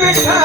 विठला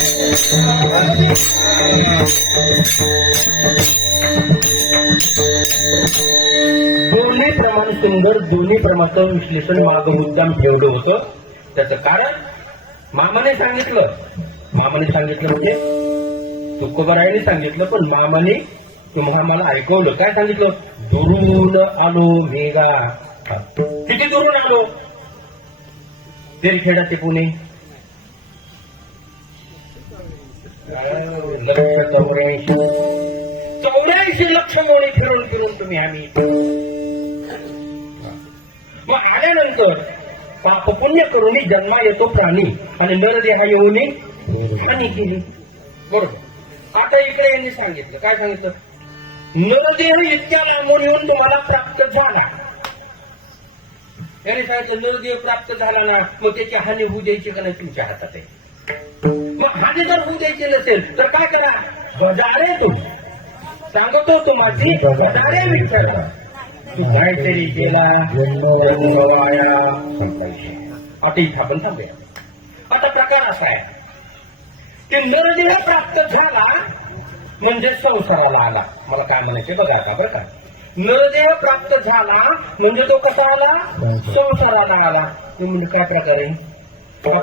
दोन्ही प्रमाण सुंदर दोन्ही प्रमाणाचं विश्लेषण मागं मुद्दाम ठेवलं होतं. त्याचं कारण मामाने सांगितलं. मामाने सांगितलं म्हणजे तुकोबरायने सांगितलं पण मामाने तुम्हाला मला ऐकवलं. काय सांगितलं? दुरून आलो मेघा. किती दुरून आलो? तेलखेडा ते पुणे लक्ष चौऱ्याऐंशी. चौऱ्याऐंशी लक्ष मोळे फिरून फिरून तुम्ही आम्ही. मग आल्यानंतर पाप पुण्य करून जन्मा येतो प्राणी आणि नरदेहा येऊन हानी केली. बरोबर. आता इकडे यांनी सांगितलं. काय सांगितलं? नरदेह इतक्या लांबून येऊन तुम्हाला प्राप्त झाला. याने सांगितलं नरदेह प्राप्त झाला ना मग त्याची हानी होऊ द्यायची का नाही तुमच्या हातात आहे? हानी जर होऊ द्यायची नसेल तर काय करा? बजारे तू. सांगतो तू माझी बजारे विठ्ठल. तू काहीतरी केला इथं आपण थांबूया. आता प्रकार असा आहे. की नरदेह प्राप्त झाला म्हणजे संसाराला आला. मला काय म्हणायचे बघा आता बरं का? नरदेह प्राप्त झाला म्हणजे तो कसा आला? संसाराला. आला. म्हणजे काय प्रकार आहे? आता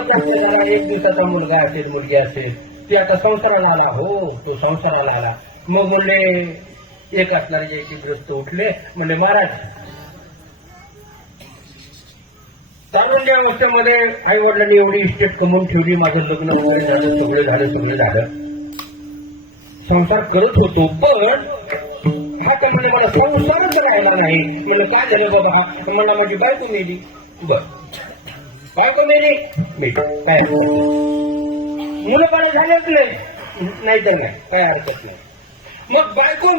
प्राप्त झाला एक दिवसाचा मुलगा असेल मुलगी असेल ते आता संसाराला आला. हो तो संसाराला आला. मग म्हणले एक असणारे जे ग्रस्त उठले. म्हणले महाराज तारुण्य अवस्थेमध्ये आई वडिलांनी एवढी इस्टेट कमवून ठेवली. माझं लग्न वगैरे झालं सगळं झालं सगळं झालं. संसार करत होतो पण हा तर म्हणजे मला संसारच राहिला नाही. म्हणलं काय झालं बाबा? हा मला माझी बायको मेली. बर. बायको मेली मी काय मुलं बाळ झाले नाही तर नाही काय हरकत नाही. मग बायको